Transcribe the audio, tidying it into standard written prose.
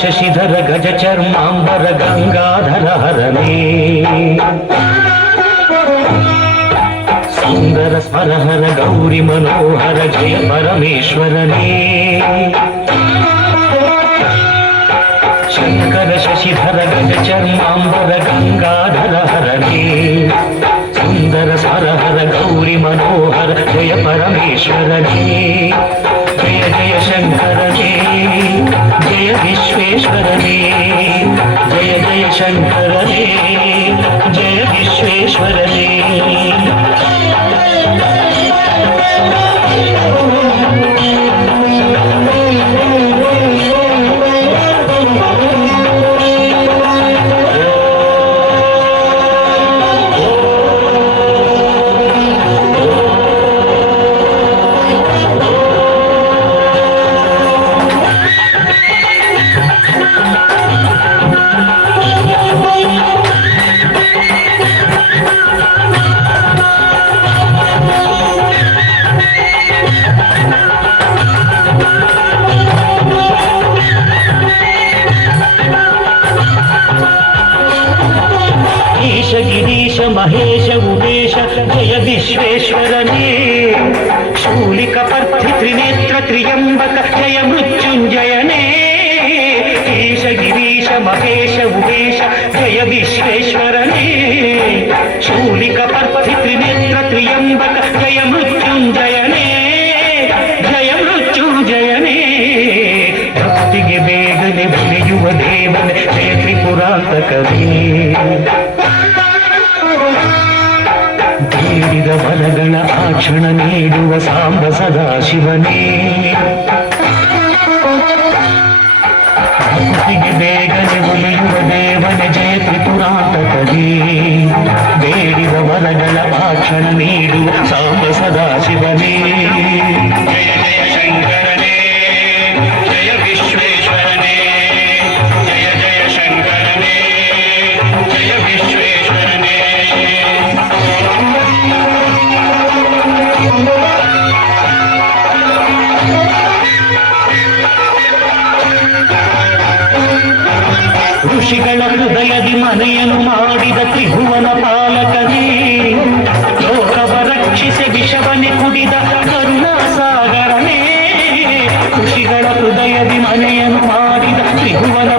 శశిధర గజ చర్మాంబర గంగాధర హరనే సుందర స్మరహర గౌరి మనోహర జయ పరమేశ్వరనే శంకర శశిధర గజ చర్మాంబర గంగాధర హరనే సుందర స్మరహర గౌరి మనోహర జయ పరమేశ్వరనే జయ జయ శంకరనే జయ విశ్వేశ్వరనే జయ జయ శంకరనే జయ విశ్వేశ్వరనే గిరీశ మహేశ ఉమేశ జయ విశ్వేశ్వరనే శూలిక పర్థి త్రినేత్ర త్రియంబక జయ మృత్యుంజయనే ఈశ గిరీశ మహేశ ఉమేశ జయ విశ్వేశ్వరనే శూలిక పర్థి త్రినేత్ర త్రియంబక జయ మృత్యుంజయనే జయ మృత్యుంజయనే ಭಕ್ತಿಗೆ ಬೇಗನೆ ಬೆಳೆಯುವ ದೇವನೇ ಜಯ ತ್ರಿಪುರಾಂತಕನೇ ಬೇಡಿದ ವರಗಳ ಆ ಕ್ಷಣ ನೀಡುವ ಸಾಂಬ ಸದಾಶಿವನೇ ಭಕ್ತಿಗೆ ಬೇಗನೆ ಒಲಿಯುವ ದೇವನೇ ಜಯ ತ್ರಿಪುರಾಂತಕನೇ ಬೇಡಿದ ವರಗಳ ಆ ಕ್ಷಣ ನೀಡುವ ಸಾಂಬ ಸದಾಶಿವನೇ ಜಯ ಜಯ ಶಂಕರನೇ ಜಯ ವಿಶ್ವೇಶ್ವರನೇ ಜಯ ಜಯ ಶಂಕರನೇ ಜಯ ವಿಶ್ವೇಶ್ವರನೇ ಋಷಿಗಳ ಹೃದಯದಿ ಮನೆಯನ್ನು ಮಾಡಿದ ತ್ರಿಭುವನ ಪಾಲಕನೇ ಲೋಕವ ರಕ್ಷಿಸಿ ವಿಷವನೆ ಕುಡಿದ ಕರುಣಾಸಾಗರನೇ ಋಷಿಗಳ ಹೃದಯದಿ ಮನೆಯನ್ನು ಮಾಡಿದ ತ್ರಿಭುವನ